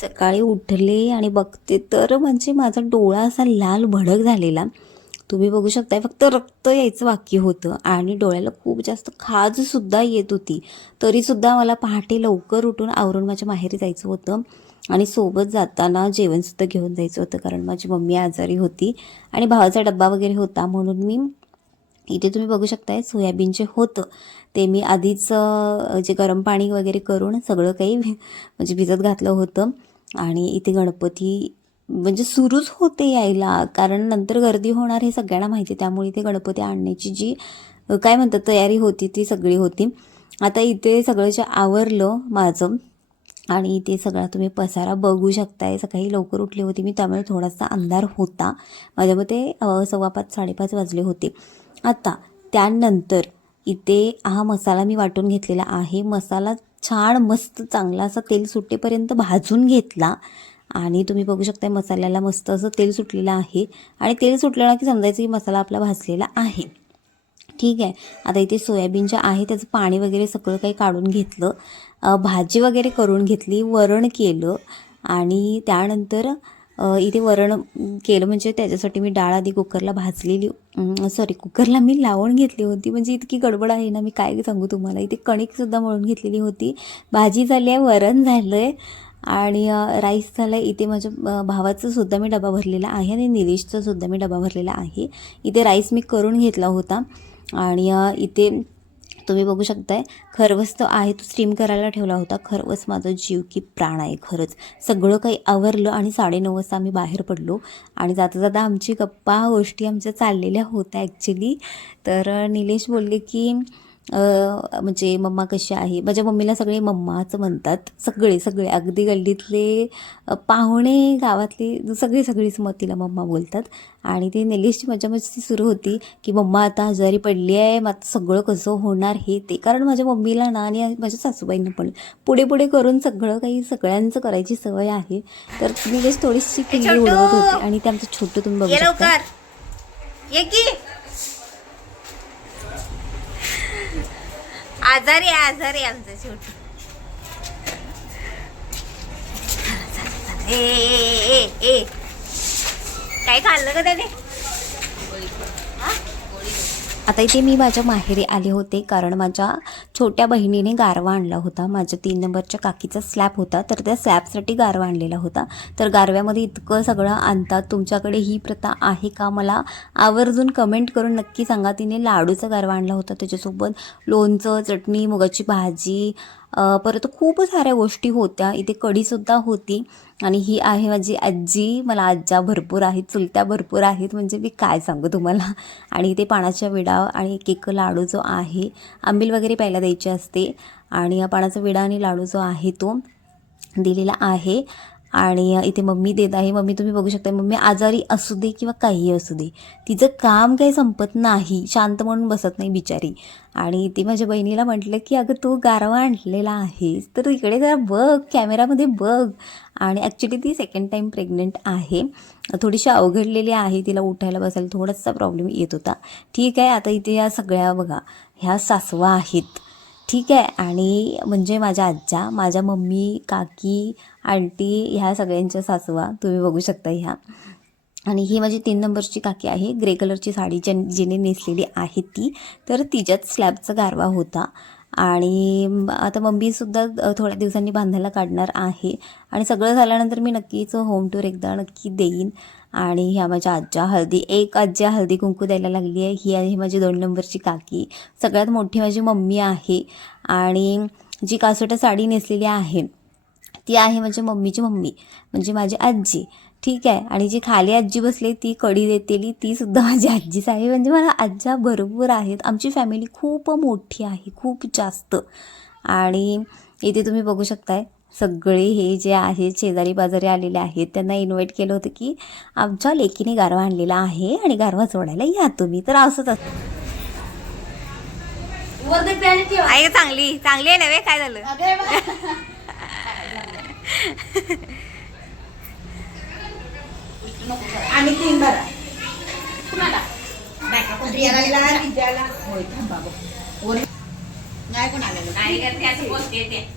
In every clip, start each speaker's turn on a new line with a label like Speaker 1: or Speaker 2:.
Speaker 1: सकाळी उठले आणि बघते तर म्हणजे माझा डोळा असा लाल भडक झालेला. तुम्ही बघू शकताय फक्त रक्त यायचं बाकी होतं आणि डोळ्याला खूप जास्त खाजसुद्धा येत होती. तरीसुद्धा मला पहाटे लवकर उठून आवरून माझ्या माहेरी जायचं होतं आणि सोबत जाताना जेवणसुद्धा घेऊन जायचं होतं कारण माझी मम्मी आजारी होती आणि भावाचा डब्बा वगैरे होता म्हणून मी इथे तुम्ही बघू शकताय सोयाबीन जे होतं. ते मी आधीच जे गरम पाणी वगैरे करून सगळं काही भि- म्हणजे भिजत घातलं होतं. आणि इथे गणपती म्हणजे सुरूच होते यायला. कारण नंतर गर्दी होणार हे सगळ्यांना माहिती आहे. त्यामुळे इथे गणपती आणण्याची जी काय म्हणतात तयारी होती ती सगळी होती. आता इथे सगळं जे आवरलं माझं आणि ते सगळा तुम्ही पसारा बघू शकताय. सकाळी लवकर उठली होती मी त्यामुळे थोडासा अंधार होता. माझ्या मते सव्वा पाच साडेपाच वाजले होते. आता त्यानंतर इथे हा मसाला मी वाटून घेतलेला आहे. मसाला छान मस्त चांगला असा तेल सुटेपर्यंत भाजून घेतला. आणि तुम्ही बघू शकता मसाल्याला मस्त असं तेल सुटलेलं आहे. आणि तेल सुटलेलं की समजायचं की मसाला आपला भाजलेला आहे. ठीक आहे. आता इथे सोयाबीन जे आहे त्याचं पाणी वगैरे सगळं काही काढून घेतलं. भाजी वगैरे करून घेतली वरण केलं. आणि त्यानंतर इथे वरण केलं म्हणजे त्याच्यासाठी मी डाळ आधी कुकरला भाजलेली सॉरी कुकरला मी लावून घेतली होती. म्हणजे इतकी गडबड आहे ना मी काय सांगू तुम्हाला. इथे कणिकसुद्धा मळून घेतलेली होती. भाजी झाली आहे वरण झालं आहे आणि राईस झालं आहे इथे माझ्या भावाचंसुद्धा सुद्धा मी डबा भरलेला आहे आणि निलेशचा सुद्धा मी डबा भरलेला आहे. इथे राईस मी करून घेतला होता. आणि इथे तुम्ही बघू शकताय खरवस तो आहे तो स्टीम करायला ठेवला होता. खरवस माझा जीव की प्राण आहे खरंच. सगळं काही आवरलं आणि साडेनऊ वाजता आम्ही बाहेर पडलो. आणि जाता जाता आमची गप्पा गोष्टी आमच्या चाललेल्या होत्या ॲक्च्युली तर निलेश बोलले की म्हणजे मम्मा कशी आहे? माझ्या मम्मीला सगळे मम्माच म्हणतात. सगळे सगळे. अगदी गल्लीतले पाहुणे गावातले सगळे सगळीच मग तिला मम्मा बोलतात. आणि ते निलेशची मजा मस्ती सुरू होती की मम्मा आता आजारी पडली आहे. मग सगळं कसं होणार हे ते. कारण माझ्या मम्मीला ना आणि माझ्या सासूबाईंना पण पुढे पुढे करून सगळं काही सगळ्यांचं करायची सवय आहे. तर निलेश थोडीशी किल्ली उडवत होती आणि ते आमचं छोटं तुम्ही बघू शकता
Speaker 2: लवकर ये की आजारी आहे आजारी आमचं ए ए ए ए काय खाल्लं का त्याने?
Speaker 1: आता इथे मी माझ्या माहेरी आले होते कारण माझ्या छोट्या बहिणीने गारवा आणला होता. माझ्या तीन नंबरच्या काकीचा स्लॅब होता. तर त्या स्लॅबसाठी गारवा आणलेला होता. तर गारव्यामध्ये इतकं सगळं आणतात. तुमच्याकडे ही प्रथा आहे का? मला आवर्जून कमेंट करून नक्की सांगा. तिने लाडूचा गारवा आणला होता. त्याच्यासोबत लोणचं चटणी मुगाची भाजी परत खूप साऱ्या गोष्टी होत्या. इथे कढीसुद्धा होती. आणि ही आहे माझी आजी. मला आज्या भरपूर आहेत चुलत्या भरपूर आहेत. म्हणजे मी काय सांगू तुम्हाला? आणि इथे पाण्याच्या विडा आणि एक एक लाडू जो आहे आंबील वगैरे प्यायला द्यायची असते. आणि हा पाण्याचा विडा आणि लाडू जो आहे तो दिलेला आहे. आणि इथे मम्मी देत आहे. मम्मी तुम्ही बघू शकता मम्मी आजारी असू दे किंवा काहीही असू दे तिचं काम काही संपत नाही. शांत म्हणून बसत नाही बिचारी. आणि ती माझ्या बहिणीला म्हटलं की अगं तू गारवा आणलेला आहेस तर इकडे जरा बघ कॅमेरामध्ये बघ. आणि ॲक्च्युली ती सेकंड टाईम प्रेग्नंट आहे. थोडीशी अवघडलेली आहे तिला उठायला बसायला थोडासा प्रॉब्लेम येत होता. ठीक आहे आता इथे या सगळ्या बघा ह्या सासवा आहेत. ठीक आहे. आणि म्हणजे माझ्या आज्जा माझ्या मम्मी काकी आंटी ह्या सगळ्यांच्या सासवा तुम्ही बघू शकता ह्या. आणि ही माझी तीन नंबरची काकी आहे. ग्रे कलरची साडी ज्या जिने नेसलेली आहे ती. तर तिच्यात स्लॅबचा गारवा होता. आणि आता मम्मीसुद्धा थोड्या दिवसांनी बांधायला काढणार आहे. आणि सगळं झाल्यानंतर मी नक्कीच होम टूर एकदा नक्की देईन. आणि ह्या माझ्या आज्जा हळदी एक आज्या हळदी कुंकू द्यायला लागली आहे. ही आहे माझी दोन नंबरची काकी. सगळ्यात मोठी माझी मम्मी आहे. आणि जी कासोटा साडी नेसलेली आहे ती आहे म्हणजे मम्मीची मम्मी. म्हणजे माझी आजी. ठीक आहे. आणि जी खाली आजी बसली ती कडी देतेली ती सुद्धा माझी आजीच आहे. म्हणजे मला आज्या भरपूर आहेत. आमची फॅमिली खूप मोठी आहे खूप जास्त. आणि इथे तुम्ही बघू शकताय सगळे हे जे आहे शेजारी पाजारी आलेले आहेत त्यांना इन्व्हाइट केलं होतं की आमच्या लेकीने गारवा आणलेला आहे आणि गारवा सोडायला या तुम्ही. तर असंच
Speaker 2: चांगली चांगली आहे नव्हे काय झालं?
Speaker 3: आणि तीन बरा. कुणाला? रियाला विजयाला होय थांबा बघ. वर- नाही कोण आलेलं?
Speaker 2: नाही करते अशी गोष्टी येते.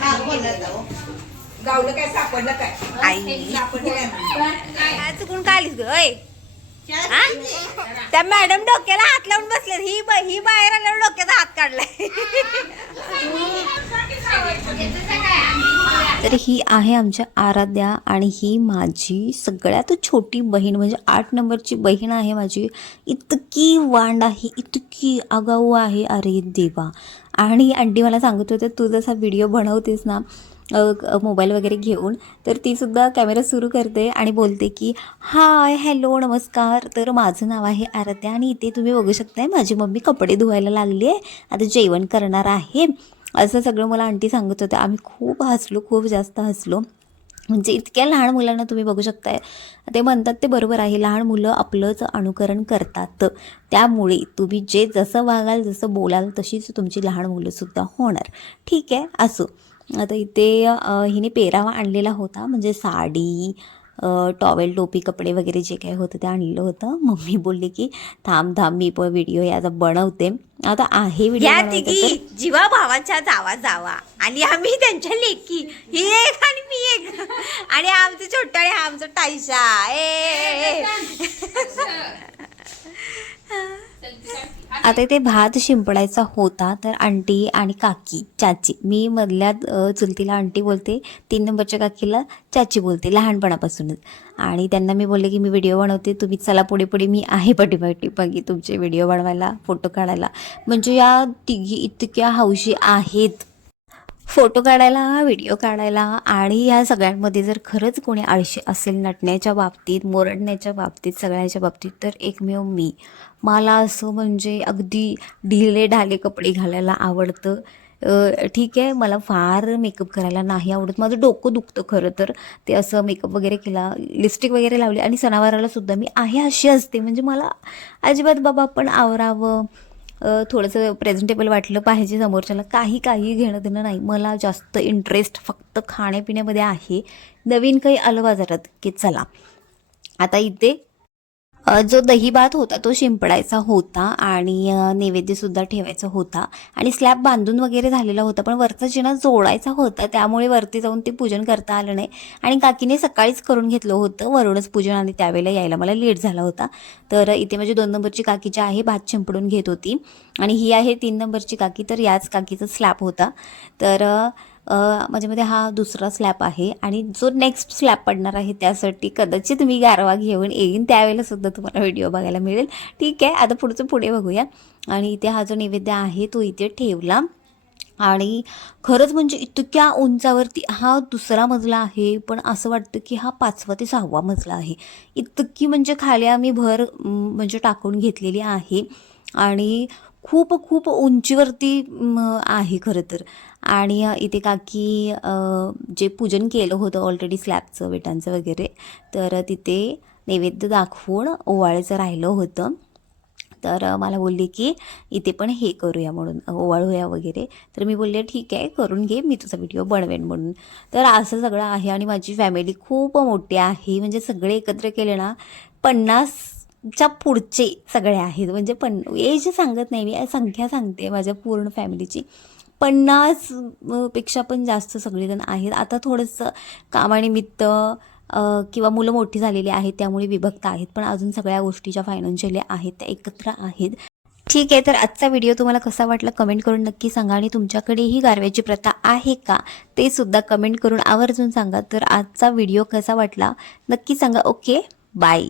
Speaker 3: हा, बोलत जाऊ. गावलं काय सापडलं काय?
Speaker 2: आई.
Speaker 3: सापडलं काय
Speaker 2: काय? चुकून काय आलीस? त्या मॅडम डोक्याला हात लावून बसले ही ही बाहेर आल्यावर डोक्याचा हात काढलाय.
Speaker 1: तर ही आहे आमच्या आराध्या आणि ही माझी सगळ्यात छोटी बहीण. म्हणजे आठ नंबरची बहीण आहे माझी. इतकी वांड आहे इतकी आगाऊ आहे. अरे देवा. आणि आंटी मला सांगत होते तू जसा व्हिडिओ बनवतेस ना मोबाईल वगैरे घेऊन तर ती सुद्धा कॅमेरा सुरू करते आणि बोलते की हाय हॅलो नमस्कार. तर माझं नाव आहे आराध्या आणि इथे तुम्ही बघू शकताय माझी मम्मी कपडे धुवायला लागली आहे आता जेवण करणार आहे. असं सगळं मला आंटी सांगत होत्या आम्ही खूप हसलो खूप जास्त हसलो. म्हणजे इतक्या लहान मुलांना तुम्ही बघू शकताय. ते म्हणतात ते बरोबर आहे. लहान मुलं आपलंच अनुकरण करतात. त्यामुळे तुम्ही जे जसं वागाल जसं बोलाल तशीच तुमची लहान मुलंसुद्धा होणार. ठीक आहे असो. आता इथे हिने पेरावा आणलेला होता. म्हणजे साडी टॉवेल टोपी कपडे वगैरे जे काही होतं ते आणलेलं होतं. मम्मी बोलली की थांब थांब मी पण व्हिडिओ याचा बनवते. आता आहे व्हिडिओ
Speaker 2: जीवा भावांच्या जावा जावा. आणि आम्ही त्यांच्या लेकी. ही एक आणि मी एक. आणि आमचं छोटाळे हा आमचं टायशा ए.
Speaker 1: आता इथे भात शिंपडायचा होता तर आंटी आणि काकी चाची. मी मधल्या चुलतीला आंटी बोलते तीन नंबरच्या काकीला चाची बोलते लहानपणापासूनच. आणि त्यांना मी बोलले की मी व्हिडिओ बनवते तुम्ही चला पुढे पुढे मी आहे पाठीपाठी बघी तुमचे व्हिडिओ बनवायला फोटो काढायला. म्हणजे या तिघी इतक्या हौशी आहेत. फोटो काढायला व्हिडिओ काढायला आणि ह्या सगळ्यांमध्ये जर खरंच कोणी आळशी असेल नटण्याच्या बाबतीत मोरडण्याच्या बाबतीत सगळ्यांच्या बाबतीत तर एकमेव मी. मला असं म्हणजे अगदी ढिले ढाले कपडे घालायला आवडतं. ठीक आहे मला फार मेकअप करायला नाही आवडत. माझं डोकं दुखतं खरं तर. ते असं मेकअप वगैरे केला लिपस्टिक वगैरे लावली आणि सणावाराला सुद्धा मी आहे अशी असते. म्हणजे मला अजिबात बाबा आपण आवरावं थोडंसं प्रेझेंटेबल वाटलं पाहिजे समोरच्याला. काही काही घेणं देणं नाही. मला जास्त इंटरेस्ट फक्त खाण्यापिण्यामध्ये आहे. नवीन काही आलं बाजारात की चला. आता इथे जो दही भात होता तो शिंपडायचा होता आणि नैवेद्यसुद्धा ठेवायचा होता. आणि स्लॅब बांधून वगैरे झालेला होता पण वरचा जिना जोडायचा होता त्यामुळे वरती जाऊन ते पूजन करता आलं नाही. आणि काकीने सकाळीच करून घेतलं होतं वरूनच पूजन आणि त्यावेळेला यायला मला लेट झाला होता. तर इथे माझी दोन नंबरची काकी जी आहे भात शिंपडून घेत होती. आणि ही आहे तीन नंबरची काकी तर याच काकीचा स्लॅब होता. तर म्हणजे माझ्यामध्ये हा दुसरा स्लॅब आहे. आणि जो नेक्स्ट स्लॅब पडणार आहे त्यासाठी कदाचित मी गारवा घेऊन येईन. त्यावेळेला सुद्धा तुम्हाला व्हिडिओ बघायला मिळेल. ठीक आहे आता पुढचं पुढे बघूया. आणि इथे हा जो नैवेद्य आहे तो इथे ठेवला. आणि खरंच म्हणजे इतक्या उंचावरती हा दुसरा मजला आहे पण असं वाटतं की हा पाचवा ते सहावा मजला आहे. इतकी म्हणजे खाली आम्ही भर म्हणजे टाकून घेतलेली आहे. आणि खूप खूप उंचीवरती आहे खरं तर. आणि इथे काकी जे पूजन केलं होतं ऑलरेडी स्लॅबचं विटांचं वगैरे तर तिथे नैवेद्य दाखवून ओवाळचं राहिलं होतं. तर मला बोलली की इथे पण हे करूया म्हणून ओवाळूया वगैरे. तर मी बोलले ठीक आहे करून घे मी तुझा व्हिडिओ बनवेन म्हणून. तर असं सगळं आहे आणि माझी फॅमिली खूप मोठी आहे. म्हणजे सगळे एकत्र केले ना पन्नास च्या पुढचे सगळे आहेत. म्हणजे पण एज सांगत नाही मी संख्या सांगते माझ्या पूर्ण फॅमिलीची. पन्नासपेक्षा पण जास्त सगळेजण आहेत. आता थोडंसं कामानिमित्त किंवा मुलं मोठी झालेली आहेत त्यामुळे विभक्त आहेत. पण अजून सगळ्या गोष्टी ज्या फायनान्शियली आहेत त्या एकत्र आहेत. ठीक आहे तर आजचा व्हिडिओ तुम्हाला कसा वाटला कमेंट करून नक्की सांगा आणि तुमच्याकडेही गारव्याची प्रथा आहे का ते सुद्धा कमेंट करून आवर्जून सांगा. तर आजचा व्हिडिओ कसा वाटला नक्की सांगा. Okay bye